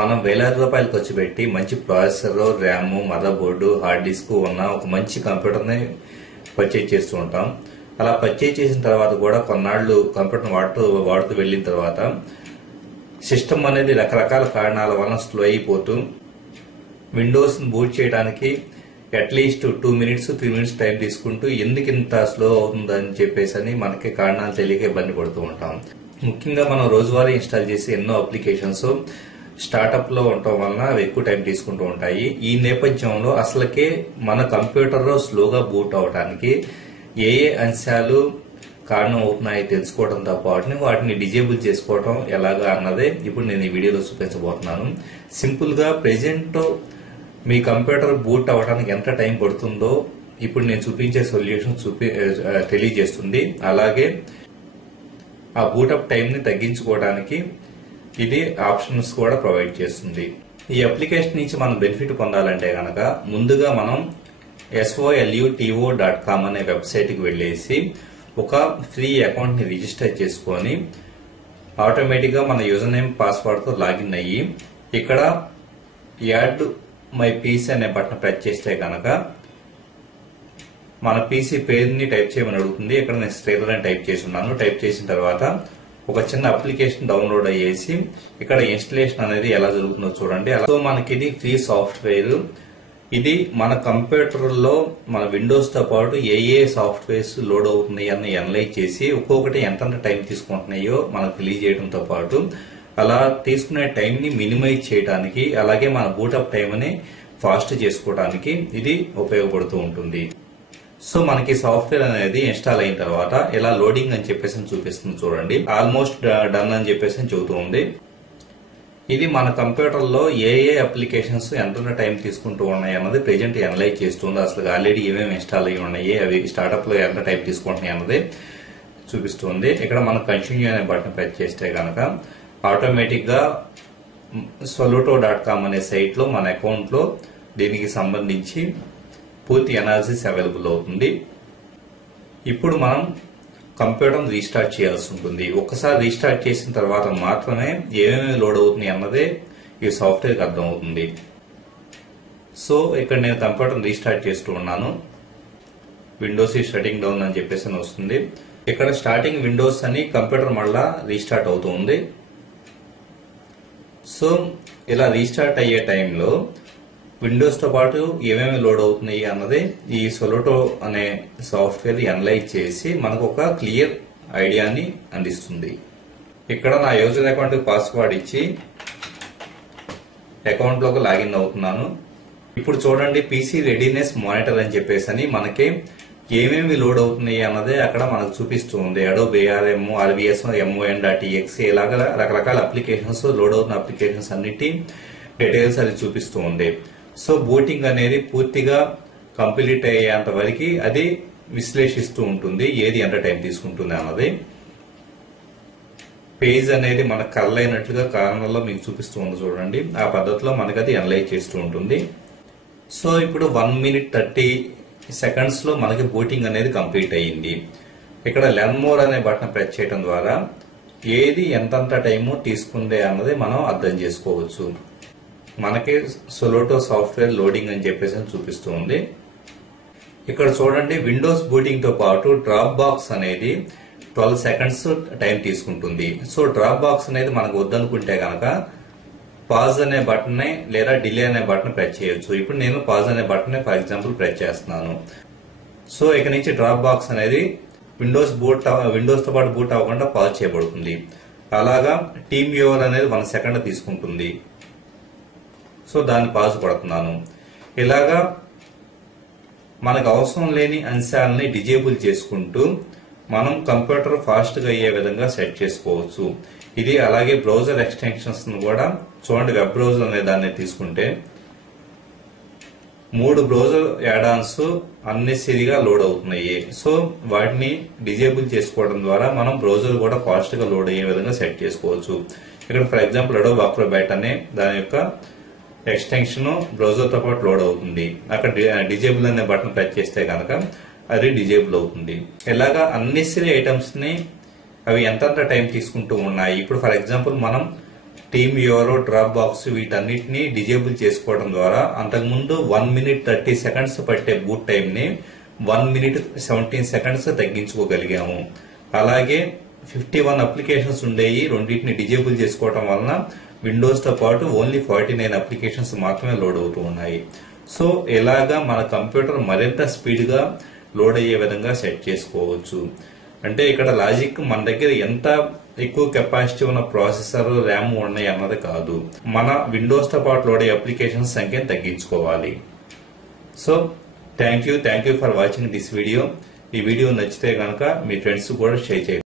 మనం వేలాది రూపాయలు ఖర్చు పెట్టి మంచి processor, RAM, mother board, hard disk ఉన్న ఒక మంచి కంప్యూటర్ని పర్చేజ్ చేస్తూ ఉంటాం. అలా పర్చేజ్ చేసిన తర్వాత కూడా కొన్నాళ్ళు కంప్యూటర్ వాడుతూ వెళ్ళిన తర్వాత సిస్టమ్ అనేది రకరకాల కారణాల వలన స్లో అయిపోతూ విండోస్ బూట్ చేయడానికి అట్లీస్ట్ 2 మినిట్స్ 3 మినిట్స్ టైం తీసుకుంటూ ఎందుకు ఇంత స్లో అవుతుందని చెప్పేసి మనకి కారణాలు తెలియక ఇబ్బంది పడుతూ ఉంటాం. ముఖ్యంగా మనం రోజువారీ ఇన్స్టాల్ చేసే ఎన్నో అప్లికేషన్స్ స్టార్ట్అప్ లో ఉండటం వలన అవి ఎక్కువ టైం తీసుకుంటూ ఉంటాయి. ఈ నేపథ్యంలో అసలుకే మన కంప్యూటర్ స్లోగా బూట్ అవడానికి ఏ అంశాలు కారణం అవుతున్నాయి తెలుసుకోవడంతో పాటు వాటిని డిజేబుల్ చేసుకోవడం ఎలాగా అన్నదే ఇప్పుడు నేను ఈ వీడియోలో చూపించబోతున్నాను. సింపుల్ గా ప్రెజెంట్ మీ కంప్యూటర్ బూట్ అవ్వడానికి ఎంత టైం పడుతుందో ఇప్పుడు నేను చూపించే సొల్యూషన్ తెలియజేస్తుంది. అలాగే ఆ బూటప్ టైం ని తగ్గించుకోవడానికి ఇది ఆప్షన్స్ కూడా ప్రొవైడ్ చేస్తుంది. ఈ అప్లికేషన్ నుంచి మనం బెనిఫిట్ పొందాలంటే గనక ముందుగా మనం soluto.com అనే వెబ్సైట్ కి వెళ్లేసి ఒక ఫ్రీ అకౌంట్ ని రిజిస్టర్ చేసుకొని ఆటోమేటిక్ గా మన యూజర్ నేమ్ పాస్వర్డ్ తో లాగిన్ అయ్యి ఇక్కడ యాడ్ మై పీసీ అనే బటన్ ప్రెస్ చేస్తే కనుక మన పీసీ పేరుని టైప్ చేయమని అడుగుతుంది. ఇక్కడ నేను స్ట్రైలర్ అని టైప్ చేసి ఉన్నాను. టైప్ చేసిన తర్వాత ఒక చిన్న అప్లికేషన్ డౌన్లోడ్ అయ్యేసి ఇక్కడ ఇన్స్టలేషన్ అనేది ఎలా జరుగుతుందో చూడండి. సో మనకి ఇది ఫ్రీ సాఫ్ట్వేర్. ఇది మన కంప్యూటర్ లో మన విండోస్ తో పాటు ఏ సాఫ్ట్వేర్స్ లోడ్ అవుతున్నాయి అని అనలైజ్ చేసి ఒక్కొక్కటి ఎంత టైం తీసుకుంటున్నాయో మనకు తెలియజేయడంతో పాటు అలా తీసుకునే టైం ని మినిమైజ్ చేయడానికి అలాగే మన బూటప్ టైం ని ఫాస్ట్ చేసుకోవడానికి ఇది ఉపయోగపడుతూ ఉంటుంది. సో మనకి సాఫ్ట్వేర్ అనేది ఇన్స్టాల్ అయిన తర్వాత ఇలా లోడింగ్ అని చెప్పేసి చూపిస్తుంది చూడండి. ఆల్మోస్ట్ డన్ అని చెప్పేసి చెబుతూ ఉంది. ఇది మన కంప్యూటర్ లో ఏ అప్లికేషన్స్ ఎంత టైం తీసుకుంటూ ఉన్నాయి అన్నది ప్రెజెంట్ అనలైజ్ చేస్తుంది. అసలు ఆల్రెడీ ఏమేమి ఇన్స్టాల్ అయ్యి ఉన్నాయి, అవి స్టార్ట్అప్ లో ఎంత టైం తీసుకుంటున్నాయి అన్నది చూపిస్తుంది. ఇక్కడ మనం కంటిన్యూ అనే బటన్ ప్రెస్ చేస్తే కనుక ఆటోమేటిక్ గా soluto.com అనే సైట్ లో మన అకౌంట్ లో దీనికి సంబంధించి పూర్తి అనాలిసిస్ అవైలబుల్ అవుతుంది. ఇప్పుడు మనం కంప్యూటర్ రీస్టార్ట్ చేయాల్సి ఉంటుంది. ఒక్కసారి రీస్టార్ట్ చేసిన తర్వాత మాత్రమే ఏమేమి లోడ్ అవుతున్నాయి అన్నదే ఈ సాఫ్ట్వేర్ కి అర్థం అవుతుంది. సో ఇక్కడ నేను కంప్యూటర్ రీస్టార్ట్ చేస్తూ ఉన్నాను. విండోస్ షటింగ్ డౌన్ అని చెప్పేసి వస్తుంది. ఇక్కడ స్టార్టింగ్ విండోస్ అని కంప్యూటర్ మళ్ళా రీస్టార్ట్ అవుతుంది. సో ఇలా రీస్టార్ట్ అయ్యే టైంలో విండోస్ తో పాటు ఏమేమి లోడ్ అవుతున్నాయి అన్నది ఈ సొలుటో అనే సాఫ్ట్వేర్ అనలైజ్ చేసి మనకు ఒక క్లియర్ ఐడియాని అందిస్తుంది. ఇక్కడ నా యూజర్ అకౌంట్ పాస్వర్డ్ ఇచ్చి అకౌంట్ లోకి లాగిన్ అవుతున్నాను. ఇప్పుడు చూడండి పీసీ రెడీనెస్ మానిటర్ అని చెప్పేసి మనకి ఏమేమి లోడ్ అవుతున్నాయి అన్నదే అక్కడ మనకు చూపిస్తూ ఉంది. అడోబ్ ARM, RVS, MON.exe ఇలాగా రకరకాల అప్లికేషన్స్ లోడ్ అవుతున్న అప్లికేషన్స్ అన్నిటి డీటెయిల్స్ అది చూపిస్తూ ఉంది. సో బూటింగ్ అనేది పూర్తిగా కంప్లీట్ అయ్యేంత వరకు అది విశ్లేషిస్తూ ఉంటుంది ఏది ఎంత టైం తీసుకుంటుంది అన్నది. పేజ్ అనేది మనకు కళ్ళైనట్లుగా కారణంలో మీకు చూపిస్తూ ఉంది చూడండి. ఆ పద్ధతిలో మనకి అది అనలైజ్ చేస్తూ ఉంటుంది. సో ఇప్పుడు 1 minute 30 seconds లో మనకి బూటింగ్ అనేది కంప్లీట్ అయ్యింది. ఇక్కడ లెర్న్ మోర్ అనే బటన్ ప్రెస్ చేయడం ద్వారా ఏది ఎంతంత టైము తీసుకుందే అన్నది మనం అర్థం చేసుకోవచ్చు. మనకి సొలుటో సాఫ్ట్వేర్ లోడింగ్ అని చెప్పేసి చూపిస్తూ ఉంది. ఇక్కడ చూడండి విండోస్ బూటింగ్ తో పాటు డ్రాప్ బాక్స్ అనేది 12 seconds టైం తీసుకుంటుంది. సో డ్రాప్ బాక్స్ అనేది మనకు వద్దనుకుంటే గనక పాజ్ అనే బటన్ లేదా డిలే అనే బటన్ ప్రెస్ చేయొచ్చు. ఇప్పుడు నేను పాజ్ అనే బటన్ ఫర్ ఎగ్జాంపుల్ ప్రెస్ చేస్తున్నాను. సో ఇక నుంచి డ్రాప్ బాక్స్ అనేది విండోస్ తో పాటు బూట్ అవ్వకుండా పాజ్ చేయబడుతుంది. అలాగా టీమ్ వ్యూవర్ అనేది 1 second తీసుకుంటుంది. సో దాన్ని పాజ్ పడుతున్నాను. ఇలాగా మనకు అవసరం లేని అంశాలని డిజేబుల్ చేసుకుంటూ మనం కంప్యూటర్ ఫాస్ట్ గా అయ్యే విధంగా సెట్ చేసుకోవచ్చు. ఇది అలాగే బ్రౌజర్ ఎక్స్టెన్షన్స్ కూడా చూడండి. వెబ్ బ్రౌజర్ అనే దాన్ని తీసుకుంటే 3 బ్రౌజర్ యాడాన్స్ అన్నెసరీగా లోడ్ అవుతున్నాయి. సో వాటిని డిజేబుల్ చేసుకోవడం ద్వారా మనం బ్రౌజర్ కూడా ఫాస్ట్ గా లోడ్ అయ్యే విధంగా సెట్ చేసుకోవచ్చు. ఇక్కడ ఫర్ ఎగ్జాంపుల్ అడోబ్ అక్రోబాట్ అనే దాని యొక్క ఎక్స్టెన్షన్ బ్రౌజర్ తో పాటు లోడ్ అవుతుంది. అక్కడ డిజేబుల్ అనే బటన్ ప్రెస్ చేస్తే కనుక అది డిజేబుల్ అవుతుంది. ఇలాగా అన్నెసరీ ఐటమ్స్ ని అవి ఎంత టైం తీసుకుంటూ ఉన్నాయి. ఇప్పుడు ఫర్ ఎగ్జాంపుల్ మనం టీమ్ యూరో, డ్రాప్ బాక్స్ వీటన్నిటిని డిజేబుల్ చేసుకోవడం ద్వారా అంతకుముందు 1 minute 30 seconds పట్టే బూట్ టైం ని 1 minute 17 seconds తగ్గించుకోగలిగాము. అలాగే 51 అప్లికేషన్స్ ఉండేవి, రెండింటిని డిజేబుల్ చేసుకోవడం వలన విండోస్ తో పాటు ఓన్లీ 49 అప్లికేషన్స్ మాత్రమే లోడ్ అవుతూ ఉన్నాయి. సో ఇలాగా మన కంప్యూటర్ మరింత స్పీడ్ గా లోడ్ అయ్యే విధంగా సెట్ చేసుకోవచ్చు. అంటే ఇక్కడ లాజిక్ మన దగ్గర ఎంత ఎక్కువ కెపాసిటీ ఉన్న ప్రాసెసర్, ర్యామ్ ఉన్నాయి అన్నది కాదు, మన విండోస్ తో పాటు లోడ్ అయ్యే అప్లికేషన్స్ సంఖ్యను తగ్గించుకోవాలి. So thank you for watching this video. ఈ వీడియో నచ్చితే కనుక మీ ఫ్రెండ్స్ కూడా షేర్ చేయండి.